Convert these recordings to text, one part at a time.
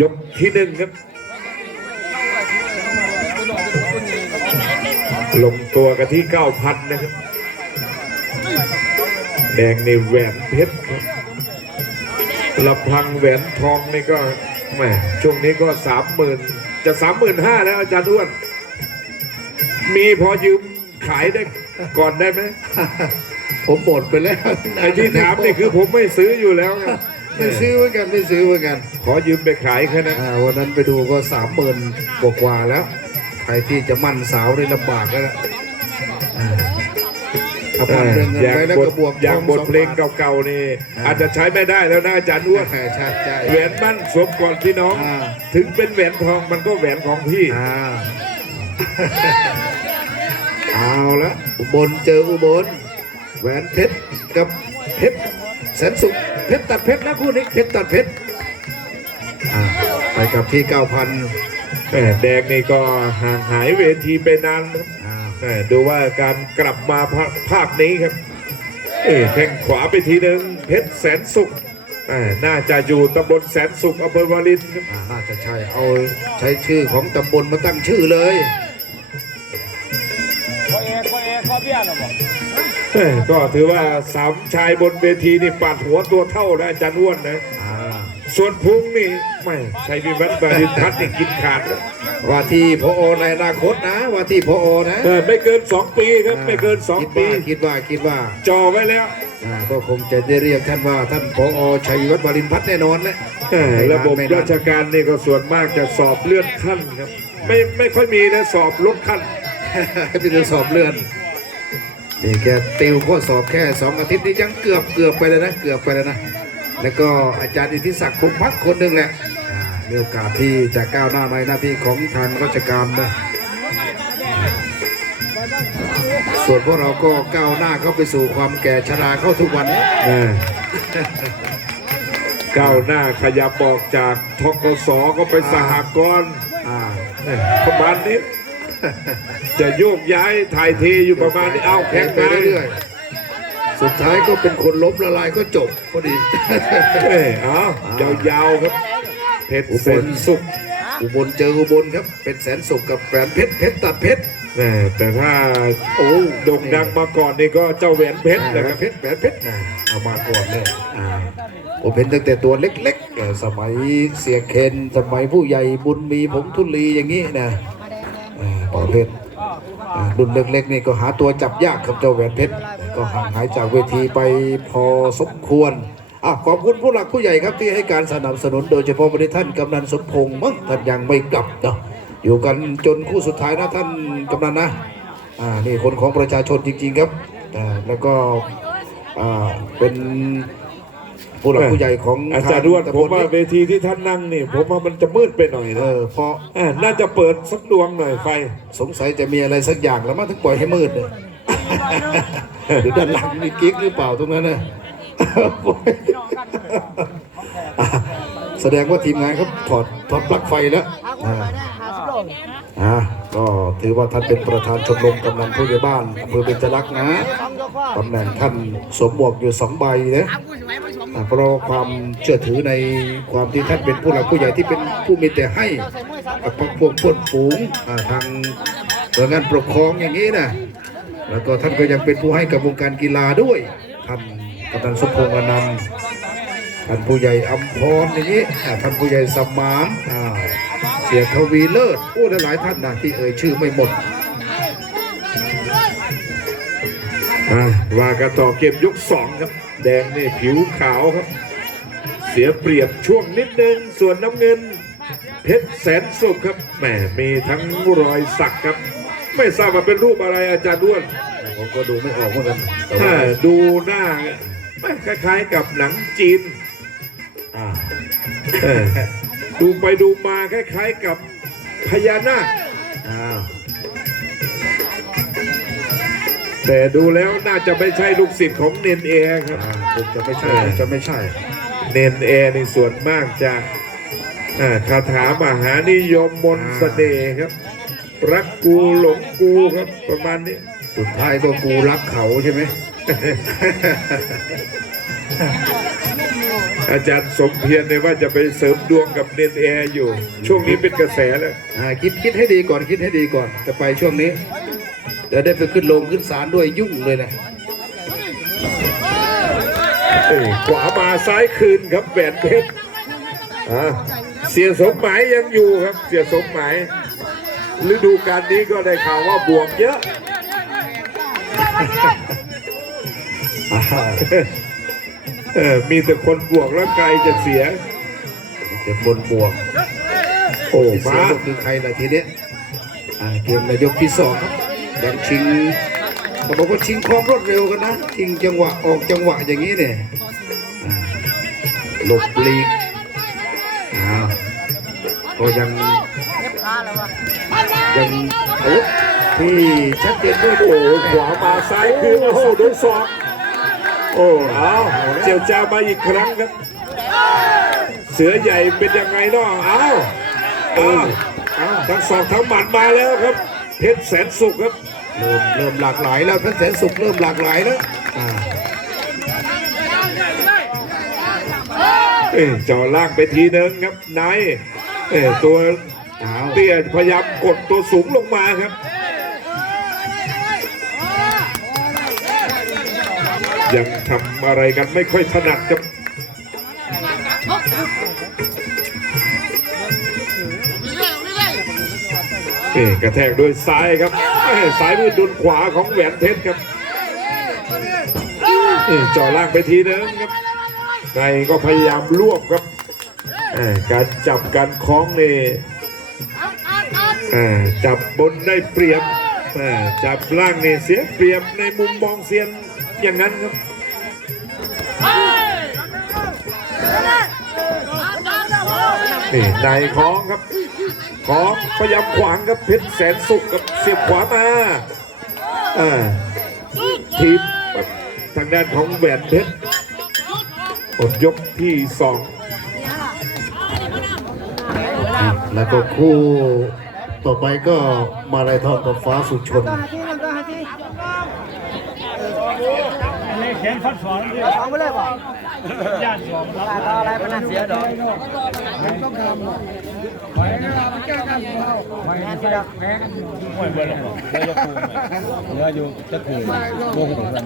ยกที่หนึ่งครับ ลงตัวกันที่เก้าพันนะครับ แดงในแหวนเพชรครับลำพังแหวนทองนี่ก็แหมช่วงนี้ก็สามหมื่นจะสามหมื่นห้าแล้วอาจารย์อ้วน มีพอยืมขายได้ก่อนได้ไหมผมหมดไปแล้วไอ้ที่ถามนี่คือผมไม่ซื้ออยู่แล้วไง ไม่ซื้อเหมือนกันไม่ซื้อเหมือนกัน ขอยืมไปขายแค่นั้นอ่าวันนั้นไปดูก็สามหมื่นกว่าๆแล้ว ใครที่จะมั่นสาวนี่ลำบากแล้วล่ะอ่าถ้าเอพันอเรื่องเงินอย่างไปแล้วบก็ทบวกอย่างทบทสอเพลงบาทเก่าๆนี่ อาจจะใช้ไม่ได้แล้วนะอาจารย์อ้วน ใช่ใช่ใช่ แหวนมั่นสวมก่อนพี่น้อง อ่า ถึงเป็นแหวนทองมันก็แหวนของพี่ อ่า เอาละอุบลเจออุบลแหวนเพชรกับเพชรแสนสุข เพชรตัดเพชรนะคู่นี้เพชรตัดเพชรอ่าไปกับที่เก้าพันแหม่แดงนี่ก็ห่างหายเวทีไปนานครับอ่าแหม่ดูว่าการกลับมาภาภาพนี้ครับเอ้ยแข้งขวาไปทีหนึ่งเพชรแสนสุขแหม่น่าจะอยู่ตำบลแสนสุขอำเภอวารินครับอ่าน่าจะใช่เอาใช้ชื่อของตำบลมาตั้งชื่อเลยข้อเอข้อเอข้อเบี้ยหรอบอกแหม่ ก็ถือว่าสามชายบนเวทีนี่ปาดหัวตัวเท่านะอาจารย์อ้วนนะอ่าส่วนพุงนี่ไม่ใช่พิวัตรบารินทัศน์นี่กินขาดนะว่าที่พอในอนาคตนะ ว่าที่พอนะเออไม่เกิน2ปีครับไม่เกิน2ปีคิดว่าคิดว่าจอไว้แล้วอ่าก็คงจะได้เรียกท่านว่าท่านพอชัยวิวัฒน์วารินพัฒน์แน่นอนแหละเออระบบราชการนี่ก็ส่วนมากจะสอบเลื่อนขั้นครับ ไม่ไม่ค่อยมีนะสอบลดขั้นที่จะสอบเลื่อน นี่แค่ติวข้อสอบแค่สองอาทิตย์นี่ยังเกือบเกือบไปแล้วนะเกือบไปแล้วนะแล้วก็อาจารย์อิทธิศักดิ์คงพักคนหนึ่งแหละอ่ามีโอกาสที่จะก้าวหน้าในหน้าที่ของทางราชการนะส่วนพวกเราก็ก้าวหน้าเข้าไปสู่ความแก่ชราเข้าทุกวันก้าวหน้าขยับบอกจากทกสก็ไปสหกรณ์อ่าเออประมาณนี้ จะโยกย้ายถ่ายเทอยู่ประมาณนี้เอาแข่งไปมาเรื่อยๆสุดท้ายก็เป็นคนล้มละลายก็จบพอดีเอ้ยเอายาวๆครับเพชรเส้นสุกอุบลเจออุบลครับ เป็นแสนสุขกับแหวนเพชรเพชรตัดเพชรแหม่แต่ถ้าโอ้โด่งดังมาก่อนนี่ก็เจ้าแหวนเพชรแหวนะครันบเพชรแหวนเพชรนะเอามาก่อนเลยอ่าผมเป็นตั้งแต่ตัวเล็กๆเอ่อสมัยเสียเคนสมัยผู้ใหญ่บุญมีผมทุลีอย่างนี้นะอ่า ประเภทรุ่นเล็กๆนี่ก็หาตัวจับยากครับเจ้าแหวนเพชรก็ห่างหายจากเวทีไปพอสมควรอะขอบคุณผู้หลักผู้ใหญ่ครับที่ให้การสนับสนุนโดยเฉพาะวันนี้ท่านกำนันสมพงษ์มั้งท่านยังไม่กลับเนาะอยู่กันจนคู่สุดท้ายนะท่านกำนันนะอ่านี่คนของประชาชนจริง ๆ ครับอ่าแล้วก็อ่าเป็น ผู้หลักผู้ใหญ่ของอาจารย์ด้วนทงผมว่าตำบลเวทีที่ท่านนั่งนี่ ผมว่ามันจะมืดไปหน่อยเอนะอเพราะอ่าน่าจะเปิดสักดวงหน่อยไฟ สงสัยจะมีอะไรสักอย่างแล้วมั้งถึงปล่อยให้มืดเลยหรือด้านหลังมีกิ๊กหรือเปล่าตรงนั้นนะอ่าแสดงว่าทีมงานเขาถอดถอดปลั๊กไฟแล้วอ่า อ่าก็ถือว่าท่านเป็นประธานชมรมกำนันผู้ใหญ่บ้านอำเภอเบญจรักษ์นะตำแหน่งท่านสวมหมวกอยู่สองใบนะอ่า เพราะความเชื่อถือในความที่ท่านเป็นผู้หลักผู้ใหญ่ที่เป็นผู้มีแต่ให้กับพวกพวกพนฝูงทางหน่วยงานปกครองอย่างนี้นะแล้วก็ท่านก็ยังเป็นผู้ให้กับวงการกีฬาด้วยท่านกำนันสมพงษ์อนันต์ท่านผู้ใหญ่อัมพรอย่างนี้ท่านผู้ใหญ่สมานเสียทวีเลิศโอ้หลายท่านนะที่เอ่ยชื่อไม่หมดว่ากันต่อเกมยกสองครับ แดงนี่ผิวขาวครับ เสียเปรียบช่วงนิดนึง ส่วนน้ำเงิน เพชรแสนสุขครับแหมมีทั้งรอยสักครับ ไม่ทราบว่าเป็นรูปอะไรอาจารย์ด้วนผมก็ดูไม่ออกเหมือนกันแต่ถ้าว่าดูหน้าไม่คล้ายๆกับหนังจีน อ่าเออดูไปดูมาคล้ายๆกับพญานาคอ่าแต่ดูแล้วน่าจะไม่ใช่ลูกศิษย์ของเนนเอครับ อ่า คงจะไม่ใช่คงจะไม่ใช่ เนนเอในส่วนมากจะอ่าคาถามหานิยมมนต์เสน่ห์ครับ รักกูหลงกูครับประมาณนี้ สุดท้ายก็กูรักเขาใช่ไหม อาจารย์สมเพียรเนี่ยว่าจะไปเสริมดวงกับเนนแอร์อยู่ ช่วงนี้เป็นกระแสแล้วอ่าคิดคิดให้ดีก่อนคิดให้ดีก่อน จะไปช่วงนี้เดี๋ยวได้ไปขึ้นโรงขึ้นศาลด้วยยุ่งเลยนะ ขวามาซ้ายคืนครับแหวนเพชรอ่าเสียสมหมายยังอยู่ครับ เสียสมหมายฤดูกาลนี้ก็ได้ข่าวว่าบวกเยอะอ่าเออมีแต่คนบวกแล้วไกลจะเสียเดี๋ยวบนบวก โอ้เสียมาก็คือใครล่ะทีเนี้ยอ่าเกมในยกที่สองครับยังชิง เขาบอกว่าชิงความรวดเร็วกันนะชิงจังหวะออกจังหวะอย่างนี้เนี่ยหลบหลีกอ้าวก็ยังยังโอ้ที่ชัดเจนด้วยโอ้ขวามาซ้ายคืนโอ้โหโดนศอกโอ้เอาเจียวจ้ามาอีกครั้งครับ เสือใหญ่เป็นยังไงเนาะเอาเอาเอาทั้งสองทั้งหมัดมาแล้วครับเพชรแสนสุขครับ เริ่มเริ่มหลากหลายแล้วเพชรแสนสุขเริ่มหลากหลายแล้วอ่าเอ้ยเจ่อล่างไปทีนึงครับนายเอ้ยตัวอ้าวเตี้ยพยายามกดตัวสูงลงมาครับ ยังทำอะไรกันไม่ค่อยถนัดครับเอ้ยกระแทกด้วยซ้ายครับ เอ้ยซ้ายมือดุลขวาของแหวนเพชรครับเอ้ยจ่อล่างไปทีนึงครับในก็พยายามรวบครับเอ้ยการจับการคล้องนี่เอ้ยจับบนได้เปรียบเอ้ยจับล่างนี่เสียเปรียบในมุมมองเซียนอย่างนั้นครับ นี่ในคล้องครับคล้องพยายามขวางครับเพชรแสนสุขกับเสียบขวามาอ่าทีมทางด้านของแหวนเพชรหมดยกที่สองแล้วก็คู่ต่อไปก็มาลายทองกับฟ้าสุชนเขียนฟัดสอนดิเอาไปเลยบ่ ญาติสองรับอะไรมันน่าเสียดอกห่วยเบอร์หรอกเบอร์ยกคูเหลืออยู่จะคูโมโหกัน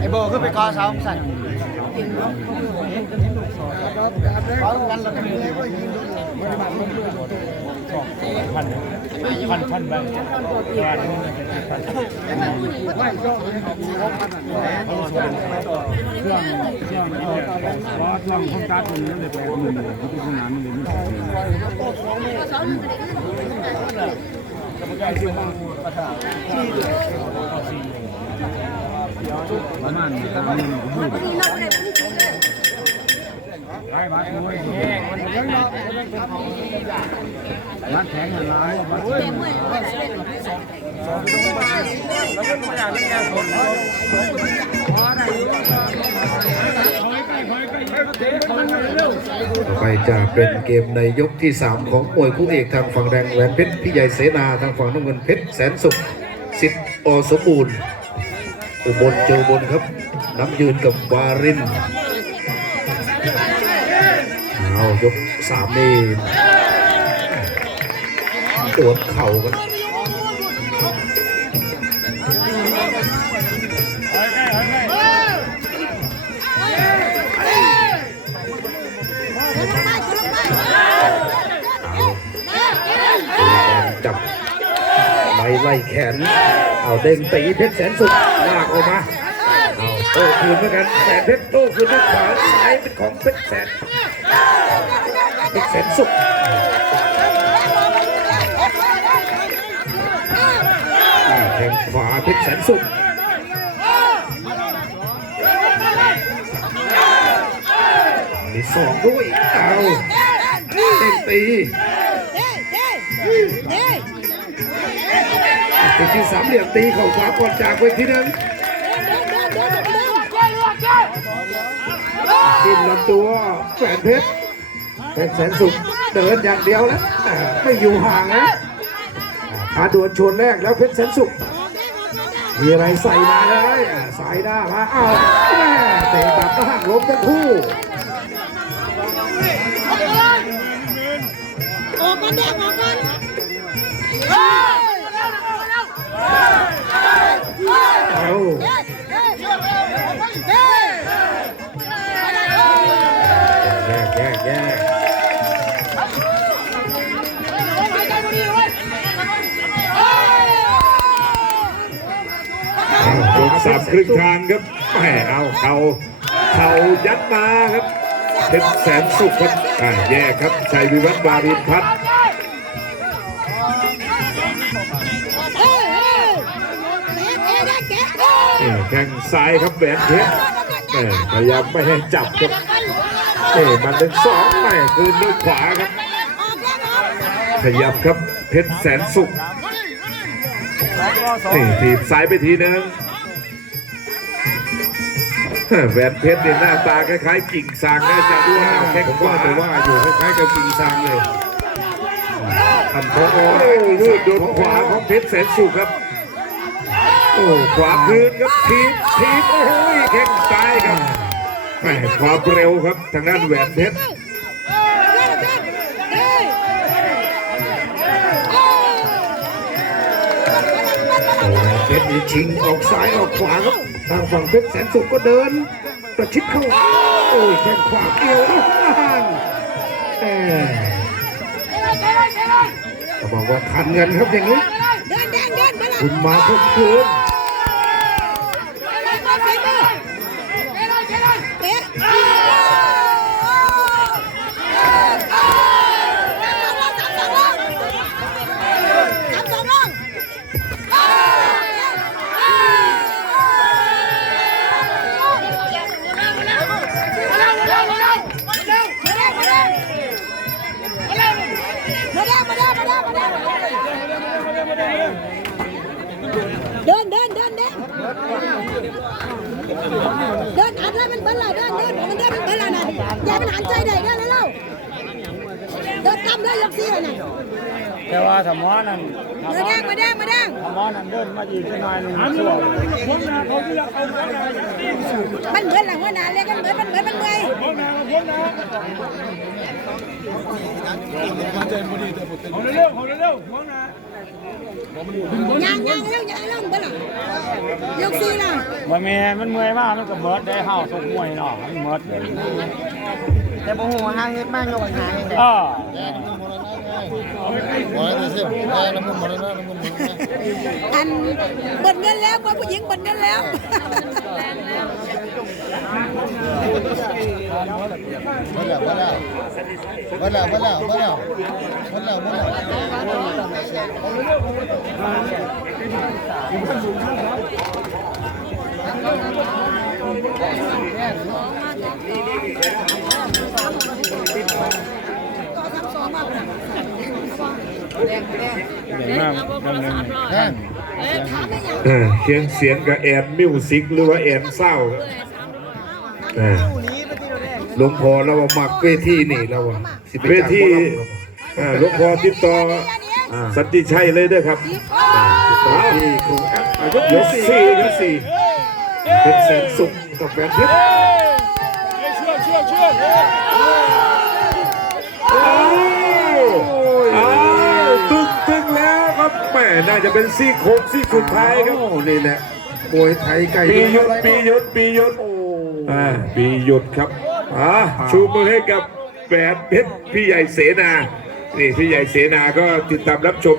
ไอ้โบขึ้นไปกอเสาสั่น พันพันพันไปตลาดนู้นพันเครื่องเครื่องเพราะช่วงคอนตัดตรงนี้เลยแปดหมื่นเลยที่สนามนี่เลยไม่ใช่ ประมาณสามหมื่นกว่าบาทไอ้บ้านมวยแห้งมันเยอะบ้านแข็งอะไรบ้านแข็งต่อไปจะเป็นเกมในยกที่ 3 ของมวยคู่เอกทางฝั่งแดงแหวนเพชรพี่ใหญ่เสนาทางฝั่งน้ำเงินเพชรแสนสุขสิทธิ์อสมบูรณ์ อุบลเจออุบลครับ น้ำยืนกับวารินเอายกสามนี่โดนเข่ากัน ไล่แขน เอาเด้งตีเพชรแสนสุขลากออกมาเอาโต้คืนเหมือนกันแสนเพชรโต้คืนด้วยขวาซ้ายเป็นของเพชรแสนเพชรแสนสุขนี่แข้งขวาเพชรแสนสุขมีสองด้วยเอาเด้งตี เป็นที่สามเหลี่ยมตีเข่าขวาก่อนจากไปทีนึงขึ้นลำตัวแสนเพชรเพชรแสนสุขเดินอย่างเดียวแล้วไม่อยู่ห่างนะอ่าดวนชนแรกแล้วเพชรแสนสุขมีอะไรใส่มาเลยสายหน้ามาอ้าวแม่เตะตัดห่างล้มทั้งคู่ออกกันแดงออกกัน สามครึ่งทางครับแหมเอาเขาเขายัดมาครับเพชรแสนสุขครับแยกครับชัยวิวัฒน์วารินพัฒน์แข้งซ้ายครับแหวนเพชรแหมพยายามไม่ให้จับครับเอ้มันเป็นสองแหม่คืนด้วยขวาครับ ขยับครับเพชรแสนสุขนี่ทีบซ้ายไปทีนึง แหวนเพชรเนี่ยหน้าตาคล้ายๆกิ่งซางน่าจะด้วนเอาแข้งผมขว่าวาแต่ว่าอยู่คล้ายๆกับกิงซางเลยท่านพอโอ้โหโดนขวาของเพชรแสนสุขครับ โอ้ขวาคืนครับทีบทีบโอ้โหแข้งซ้ายครับแหมความเร็วครับทางด้านแหวนเพชร ชรมีชิงออกซ้ายออกขวาครับทางฝั่งเพชรแสนสุขก็เดินประชิดเข้าโอ้ยแข้งขวาเกี่ยวล่างแต่บอกว่าทันกันครับอย่างนี้เดินเดินเดินมาละคุณมาทุกคืน นะอย่ามันหันใจได้เดินเลยเร็วเดินตามเลยยกซี่เลยนะแต่ว่าสมอนั่นมาแดงมาแดงมาแดงสมอนั่นเดินมาอีกหน่อยหนึงช่วงมันเหมือนหลังหัวหน้าเลยกันเหมือนมันเหมือนมันเมื่อย ยางยางเร็วยางเร็วเบิ้ลเลยยกซี่นะมันแม่มันเมื่อยมากมันก็เบิดได้เฮาส่งมวยเนาะมันเบิดเลยแต่บ่ฮู้ว่าหาเฮ็ดมากยกหาจังได๋เอออันเบิ้ลเงินแล้วเบิ้ลผู้หญิงเบิ้ลเงินแล้ว เดี๋ยวน้ำดำเนินเออเคียงเสียงกับแอนมิวสิกหรือว่าแอนเศร้า หลวงพ่อเราว่ามักเวทีนี่เราว่าสิไปเวจ้างทีหมอลำครับเอ่อหลวงพ่อติดต่ออ่าสันติชัยเลยเด้วยครับที่ครูแอปอะยกยยกกสี่สี่ยกสี่เป็นแสนสุขกับแฟนเพชรอ้าวอ้าวตึงตึงแล้วครับแหมน่าจะเป็นซี่โครงซี่สุดท้ายครับโอ้นี่แหละมวยไทยไก่ปีหยุดอะไรปีหยุดปีหยุดโอ้ อ่าปีหยดครับอ่าชูมือให้กับแปดเพชรพี่ใหญ่เสนา นี่พี่ใหญ่เสนาก็ติดตามรับชม